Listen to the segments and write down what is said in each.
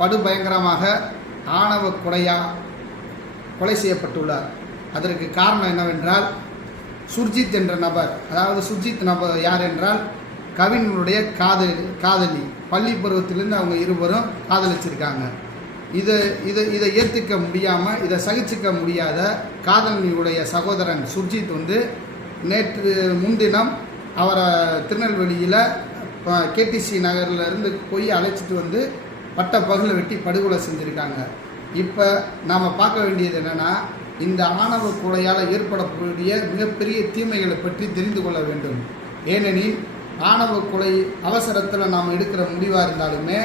படுபயங்கரமாக ஆணவ கொலை செய்யப்பட்டுள்ளார். அதற்கு காரணம் என்னவென்றால், சுர்ஜித் என்ற நபர், அதாவது சுர்ஜித் நபர் யார் என்றால் கவினுடைய காதலி. பள்ளி பருவத்திலிருந்து அவங்க இருவரும் காதலிச்சிருக்காங்க. இதை ஏற்றுக்க முடியாமல், இதை சகிச்சுக்க முடியாத காதலியுடைய சகோதரன் சுர்ஜித் நேற்று முன்தினம் அவரை திருநெல்வேலியில் கேடிசி நகர்லேருந்து போய் அழைச்சிட்டு பட்ட பகலை வெட்டி படுகொலை செஞ்சுருக்காங்க. இப்போ நாம் பார்க்க வேண்டியது என்னென்னா, இந்த ஆணவ கொலையால் ஏற்படக்கூடிய மிகப்பெரிய தீமைகளை பற்றி தெரிந்து கொள்ள வேண்டும். ஏனெனில் ஆணவ கொலை அவசரத்தில் நாம் எடுக்கிற முடிவாக இருந்தாலுமே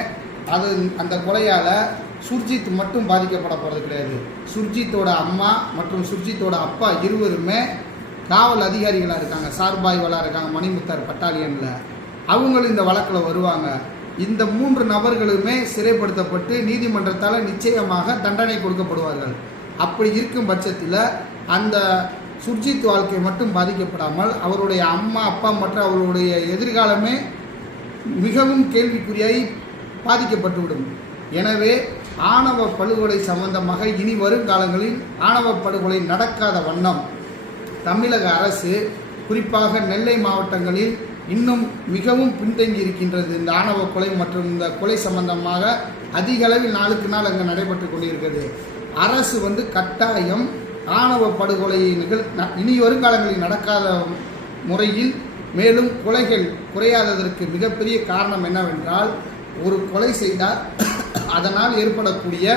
அந்த கொலையால் சுர்ஜித் மட்டும் பாதிக்கப்பட போகிறது கிடையாது. சுர்ஜித்தோட அம்மா மற்றும் சுர்ஜித்தோட அப்பா இருவருமே காவல் அதிகாரிகளாக இருக்காங்க, சார்பாய்வலாக இருக்காங்க மணிமுத்தார் பட்டாலியனில். அவங்களும் இந்த வழக்கில் வருவாங்க. இந்த 3 நபர்களுமே சிறைப்படுத்தப்பட்டு நீதிமன்றத்தால் நிச்சயமாக தண்டனை கொடுக்கப்படுவார்கள். அப்படி இருக்கும் பட்சத்தில் அந்த சுர்ஜித் வாழ்க்கை மட்டும் பாதிக்கப்படாமல் அவருடைய அம்மா அப்பா மற்றும் அவருடைய எதிர்காலமே மிகவும் கேள்விக்குறியாய் பாதிக்கப்பட்டுவிடும். எனவே ஆணவ படுகொலை சம்பந்தமாக இனி வரும் காலங்களில் ஆணவ படுகொலை நடக்காத வண்ணம் தமிழக அரசு, குறிப்பாக நெல்லை மாவட்டங்களில் இன்னும் மிகவும் பின்தங்கி இருக்கின்றது. இந்த ஆணவ கொலை மற்றும் இந்த கொலை சம்பந்தமாக அதிக அளவில் நாளுக்கு நாள் அங்கே நடைபெற்று கொண்டிருக்கிறது. அரசு கட்டாயம் ஆணவ படுகொலை இனி வருங்காலங்களில் நடக்காத முறையில், மேலும் கொலைகள் குறையாததற்கு மிகப்பெரிய காரணம் என்னவென்றால், ஒரு கொலை செய்தால் அதனால் ஏற்படக்கூடிய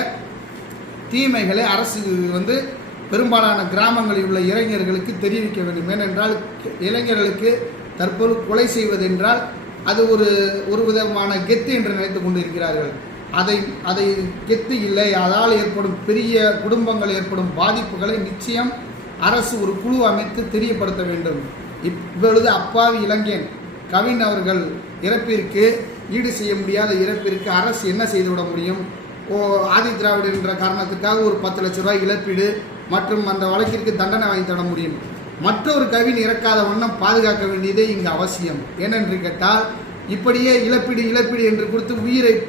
தீமைகளை அரசு பெரும்பாலான கிராமங்களில் உள்ள இளைஞர்களுக்கு தெரிவிக்க வேண்டும். ஏனென்றால் இளைஞர்களுக்கு தற்போது கொலை செய்வதென்றால் அது ஒரு விதமான கெத்து என்று நினைத்து கொண்டிருக்கிறார்கள். அதை கெத்து இல்லை. அதால் ஏற்படும் பெரிய குடும்பங்கள் ஏற்படும் பாதிப்புகளை நிச்சயம் அரசு ஒரு குழு அமைத்து தெரியப்படுத்த வேண்டும். இப்பொழுது அப்பாவி இளைஞன் கவின் அவர்கள் இறப்பிற்கு, ஈடு செய்ய முடியாத இறப்பிற்கு அரசு என்ன செய்துவிட முடியும்? ஆதி திராவிடர் என்ற காரணத்துக்காக ஒரு 10 லட்ச ரூபாய் இழப்பீடு மற்றும் அந்த வழக்கிற்கு தண்டனை வாங்கி தர முடியும். மற்றொரு கவின் இறக்காத வண்ணம் பாதுகாக்க வேண்டியதே இங்கு அவசியம். ஏனென்று கேட்டால், இப்படியே இழப்பீடு என்று கொடுத்து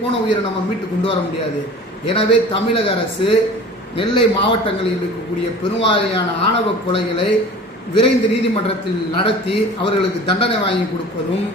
போன உயிரை நம்ம மீட்டு கொண்டு வர முடியாது. எனவே தமிழக அரசு நெல்லை மாவட்டங்களில் இருக்கக்கூடிய பெரும்பாலான ஆணவ கொலைகளை விரைந்து நீதிமன்றத்தில் நடத்தி அவர்களுக்கு தண்டனை வாங்கி கொடுப்பதும்,